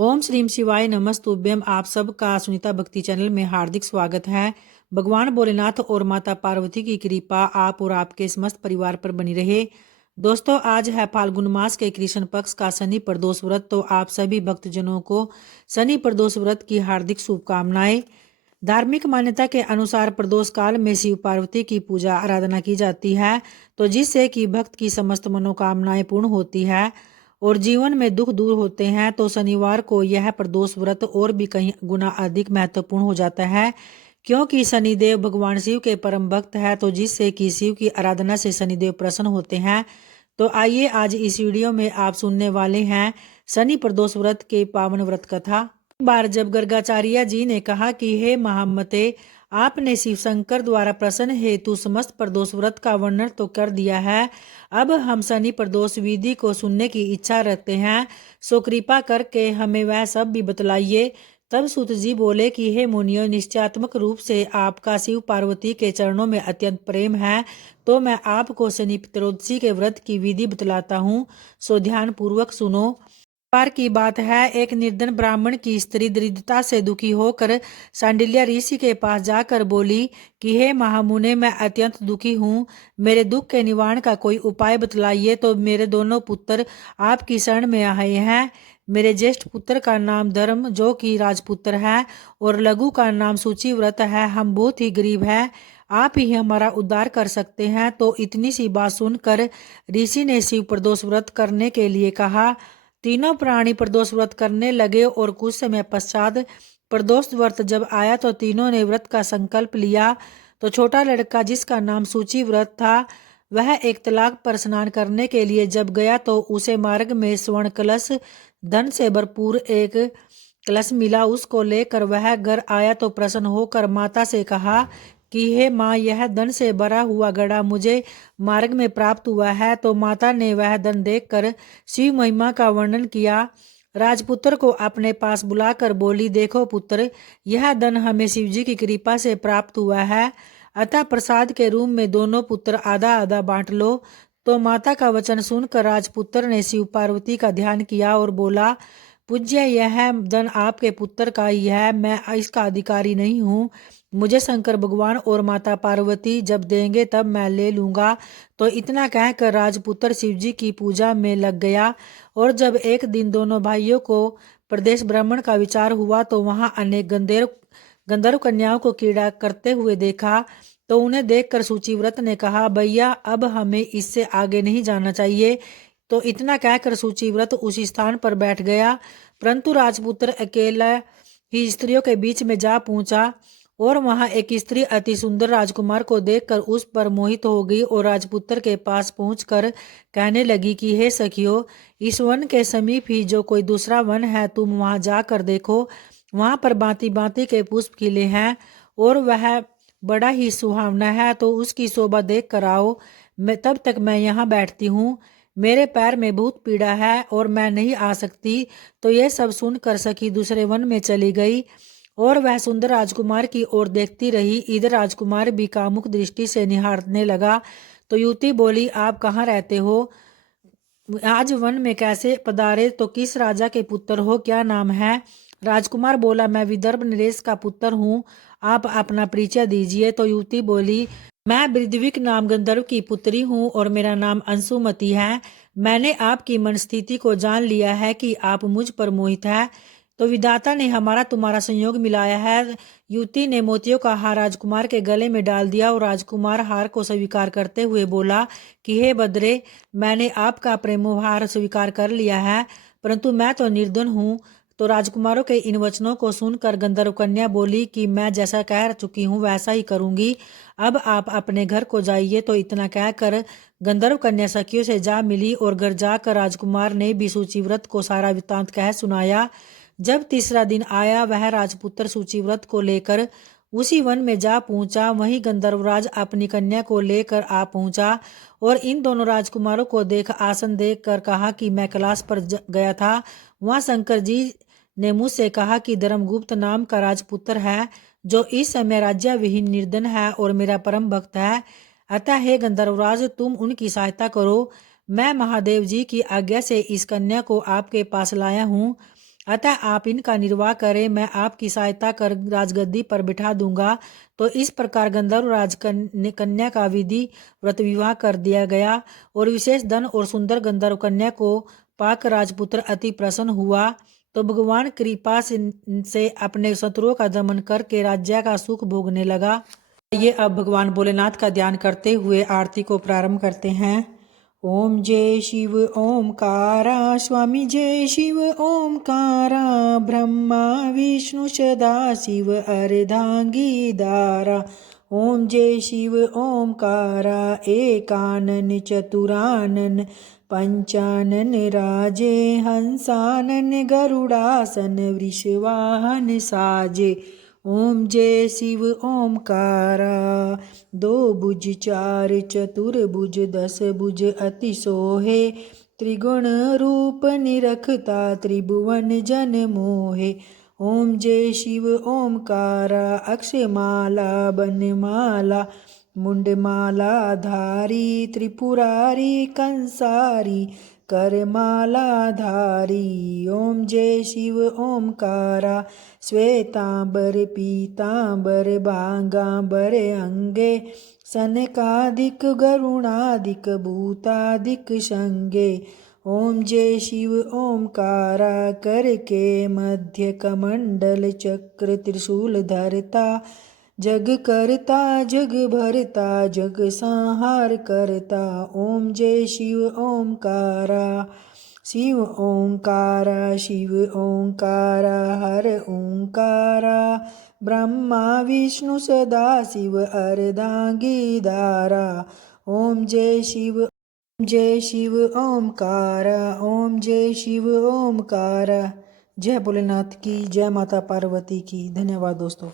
ओम श्रीम शिवाय नमस्तुभ्यम। आप सबका सुनीता भक्ति चैनल में हार्दिक स्वागत है। भगवान भोलेनाथ और माता पार्वती की कृपा आप और आपके समस्त परिवार पर बनी रहे। दोस्तों, आज है फाल्गुन मास के कृष्ण पक्ष का शनि प्रदोष व्रत। तो आप सभी भक्तजनों को शनि प्रदोष व्रत की हार्दिक शुभकामनाएं। धार्मिक मान्यता के अनुसार प्रदोष काल में शिव पार्वती की पूजा आराधना की जाती है, तो जिससे कि भक्त की समस्त मनोकामनाएं पूर्ण होती है और जीवन में दुख दूर होते हैं। तो शनिवार को यह प्रदोष व्रत और भी कहीं गुना अधिक महत्वपूर्ण हो जाता है, क्योंकि शनिदेव भगवान शिव के परम भक्त है, तो जिससे कि शिव की आराधना से शनिदेव प्रसन्न होते हैं। तो आइए आज इस वीडियो में आप सुनने वाले हैं शनि प्रदोष व्रत के पावन व्रत कथा। एक बार जब गर्गाचार्य जी ने कहा कि हे महामते, आपने शिव शंकर द्वारा प्रसन्न हेतु समस्त प्रदोष व्रत का वर्णन तो कर दिया है, अब हम शनि प्रदोष विधि को सुनने की इच्छा रखते हैं, सो कृपा करके हमें वह सब भी बतलाइए। तब सूत जी बोले कि हे मुनियो, निश्चयात्मक रूप से आपका शिव पार्वती के चरणों में अत्यंत प्रेम है, तो मैं आपको शनि त्रयोदशी के व्रत की विधि बतलाता हूँ, सो ध्यान पूर्वक सुनो। बार की बात है, एक निर्धन ब्राह्मण की स्त्री दरिद्रता से दुखी होकर सांडिल्य ऋषि के पास जाकर बोली कि हे महामुने, मैं अत्यंत दुखी हूँ, मेरे दुख के निवारण का कोई उपाय बतलाइए। तो मेरे दोनों पुत्र आपकी शरण में आए हैं। मेरे ज्येष्ठ पुत्र का नाम धर्म जो कि राजपुत्र है और लघु का नाम सूचिव्रत है। हम बहुत ही गरीब हैं, आप ही हमारा उद्धार कर सकते हैं। तो इतनी सी बात सुनकर ऋषि ने शिव प्रदोष व्रत करने के लिए कहा। तीनों प्राणी प्रदोष व्रत करने लगे और कुछ समय पश्चात प्रदोष व्रत जब आया तो तीनों ने व्रत का संकल्प लिया। तो छोटा लड़का जिसका नाम सूची व्रत था, वह एक तालाब पर स्नान करने के लिए जब गया तो उसे मार्ग में स्वर्ण कलश धन से भरपूर एक कलश मिला। उसको लेकर वह घर आया तो प्रसन्न होकर माता से कहा कि हे माँ, यह धन से भरा हुआ घड़ा मुझे मार्ग में प्राप्त हुआ है। तो माता ने वह धन देखकर शिव महिमा का वर्णन किया। राजपुत्र को अपने पास बुलाकर बोली, देखो पुत्र, यह धन हमें शिवजी की कृपा से प्राप्त हुआ है, अतः प्रसाद के रूप में दोनों पुत्र आधा आधा बांट लो। तो माता का वचन सुनकर राजपुत्र ने शिव पार्वती का ध्यान किया और बोला, पूज्य, यह धन आपके पुत्र का ही है, मैं इसका अधिकारी नहीं हूँ। मुझे शंकर भगवान और माता पार्वती जब देंगे तब मैं ले लूंगा। तो इतना कहकर राजपुत्र शिवजी की पूजा में लग गया। और जब एक दिन दोनों भाइयों को प्रदेश भ्रमण का विचार हुआ तो वहां अनेक गंधर्व कन्याओं को क्रीड़ा करते हुए देखा। तो उन्हें देखकर सूचिव्रत ने कहा, भैया, अब हमें इससे आगे नहीं जाना चाहिए। तो इतना कहकर सूचिव्रत उसी स्थान पर बैठ गया, परंतु राजपुत्र अकेला ही स्त्रियों के बीच में जा पहुंचा और वहां एक स्त्री अति सुंदर राजकुमार को देखकर उस पर मोहित हो गई और राजपुत्र के पास पहुंचकर कहने लगी कि हे सखियो, इस वन के समीप ही जो कोई दूसरा वन है, तुम वहां जाकर देखो, वहां पर भांति भांति के पुष्प खिले हैं और वह बड़ा ही सुहावना है, तो उसकी शोभा देख कर आओ। मैं तब तक मैं यहाँ बैठती हूँ, मेरे पैर में बहुत पीड़ा है और मैं नहीं आ सकती। तो यह सब सुनकर सखी दूसरे वन में चली गई और वह सुंदर राजकुमार की ओर देखती रही। इधर राजकुमार भी कामुक दृष्टि से निहारने लगा। तो युवती बोली, आप कहाँ रहते हो, आज वन में कैसे पधारे, तो किस राजा के पुत्र हो, क्या नाम है? राजकुमार बोला, मैं विदर्भ नरेश का पुत्र हूँ, आप अपना परिचय दीजिए। तो युवती बोली, मैं बृद्विक नाम गंधर्व की पुत्री हूँ और मेरा नाम अंशुमति है। मैंने आपकी मनस्थिति को जान लिया है कि आप मुझ पर मोहित है, तो विधाता ने हमारा तुम्हारा संयोग मिलाया है। युवती ने मोतियों का हार राजकुमार के गले में डाल दिया और राजकुमार हार को स्वीकार करते हुए बोला कि हे बद्रे, मैंने आपका प्रेमोहार स्वीकार कर लिया है, परंतु मैं तो निर्धन हूँ। तो राजकुमारों के इन वचनों को सुनकर गंधर्व कन्या बोली कि मैं जैसा कह चुकी हूँ वैसा ही करूंगी, अब आप अपने घर को जाइए। तो इतना कहकर गंधर्व कन्या सखियों से जा मिली और घर जाकर राजकुमार ने भी सूचिव्रत को सारा वृत्तांत कह सुनाया। जब तीसरा दिन आया, वह राजपुत्र सूचिव्रत को लेकर उसी वन में जा पहुंचा। वहीं गंधर्वराज अपनी कन्या को लेकर आ पहुंचा और इन दोनों राजकुमारों को देख आसन देख कर कहा कि मैं कैलाश पर गया था, वहां शंकर जी ने मुझसे कहा कि धर्मगुप्त नाम का राजपुत्र है जो इस समय राज्य विहीन निर्धन है और मेरा परम भक्त है, अतः हे गंधर्वराज, तुम उनकी सहायता करो। मैं महादेव जी की आज्ञा से इस कन्या को आपके पास लाया हूँ। अतः आप इनका निर्वाह करें, मैं आपकी सहायता कर राजगद्दी पर बिठा दूंगा। तो इस प्रकार गंधर्व कन्या का विधि व्रत विवाह कर दिया गया और विशेष धन और सुंदर गंधर्व कन्या को पाकर राजपुत्र अति प्रसन्न हुआ। तो भगवान कृपा से अपने शत्रुओं का दमन करके राज्य का सुख भोगने लगा। ये अब भगवान भोलेनाथ का ध्यान करते हुए आरती को प्रारंभ करते हैं। ओम जय शिव ओमकारा, स्वामी जय शिव ओमकारा, ब्रह्मा विष्णु सदा शिव अर्धांगी दारा। ओम जय शिव ओमकारा, एकानन चतुरानन, पंचानन राजे, हंसानन गरुड़ासन, वृषवाहन साजे। ओम जय शिव ओमकारा, दो भुज चार चतुर्भुज, दस भुज अति सोहे, त्रिगुण रूप निरखता, त्रिभुवन जन मोहे। ओम जय शिव ओमकारा, अक्षमाला बनमाला, मुंडमाला धारी, त्रिपुरारी कंसारी, करमाला धारी। ओम जय शिव ओमकारा, श्वेतांबर पीतांबर, बांगांबर अंगे, सनकादिक गरुणादिक, भूतादिक संगे। ओम जय शिव ओमकारा, करके मध्य कमंडल, चक्र त्रिशूल धरता, जग करता जग भरता, जग संहार करता। ओम जय शिव ओमकारा, शिव ओंकारा, शिव ओंकारा, हर ओंकारा, ब्रह्मा विष्णु सदा शिव अर्धांगी दारा। ओम जय शिव ओमकारा, ओम जय शिव ओमकारा। जय भोलेनाथ की, जय माता पार्वती की। धन्यवाद दोस्तों।